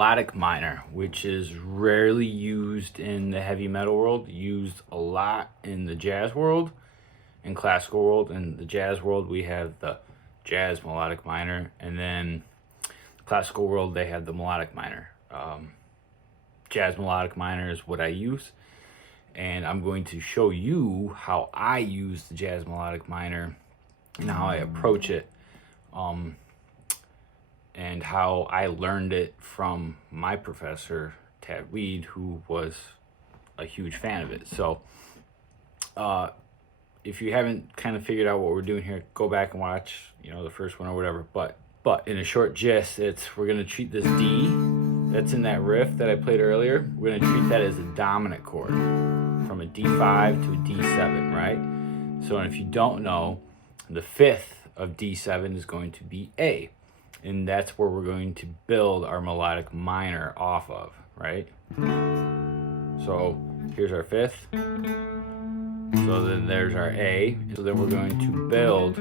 melodic minor, which is rarely used in the heavy metal world, used a lot in the jazz world and classical world. In the jazz world, we have the jazz melodic minor, and then the classical world, they have the melodic minor. Jazz melodic minor is what I use, and I'm going to show you how I use the jazz melodic minor and how I approach it, and how I learned it from my professor, Tad Weed, who was a huge fan of it. So if you haven't kind of figured out what we're doing here, go back and watch, the first one or whatever. But in a short gist, we're going to treat this D that's in that riff that I played earlier, we're going to treat that as a dominant chord from a D5 to a D7, right? So if you don't know, the fifth of D7 is going to be A, and that's where we're going to build our melodic minor off of, right? So here's our fifth. So then there's our A. So then we're going to build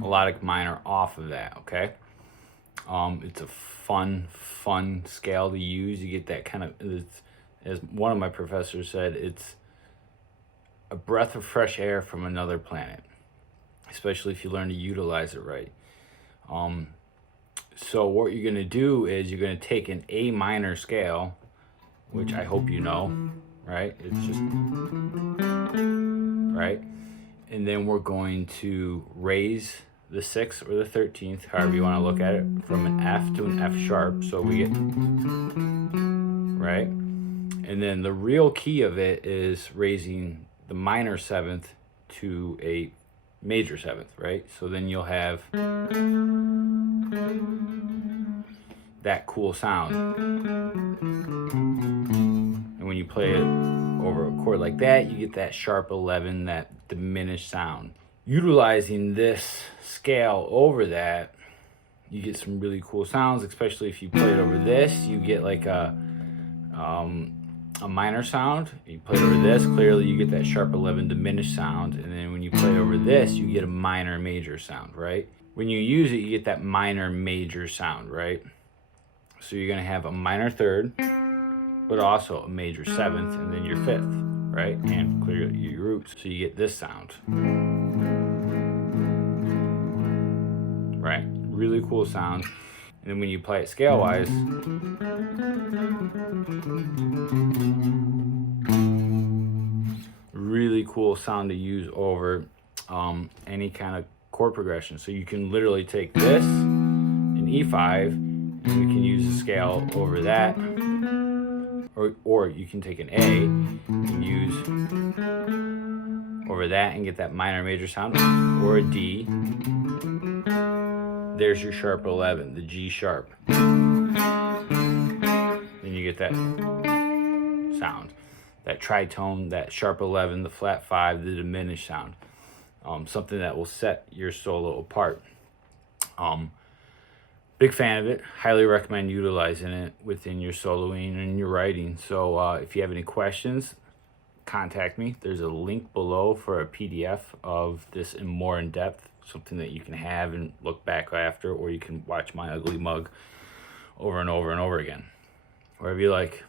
melodic minor off of that, okay? It's a fun scale to use. You get that kind of, as one of my professors said, it's a breath of fresh air from another planet, especially if you learn to utilize it right. So what you're going to do is you're going to take an A minor scale, which I hope you know, right? It's just, right? And then we're going to raise the 6th or the 13th, however you want to look at it, from an F to an F sharp. So we get, right? And then the real key of it is raising the minor 7th to a major 7th, right? So then you'll have that cool sound. And when you play it over a chord like that, you get that sharp 11, that diminished sound. Utilizing this scale over that, you get some really cool sounds, especially if you play it over this. You get like a minor sound. You play it over this, clearly you get that sharp 11 diminished sound, and then when you play it over this, you get a minor major sound, right? When you use it, you get that minor major sound, right? So you're gonna have a minor third, but also a major 7th, and then your 5th, right? And clear your roots, so you get this sound. Right, really cool sound. And then when you play it scale wise, really cool sound to use over any kind of chord progression. So you can literally take this in E5, and we can use a scale over that, or you can take an A and use over that and get that minor major sound, or a D. There's your sharp 11, the G sharp. Then you get that sound, that tritone, that sharp 11, the flat 5, the diminished sound. Something that will set your solo apart. Big fan of it. Highly recommend utilizing it within your soloing and your writing. So if you have any questions, contact me. There's a link below for a PDF of this in more in depth, something that you can have and look back after, or you can watch my ugly mug over and over and over again, wherever you like.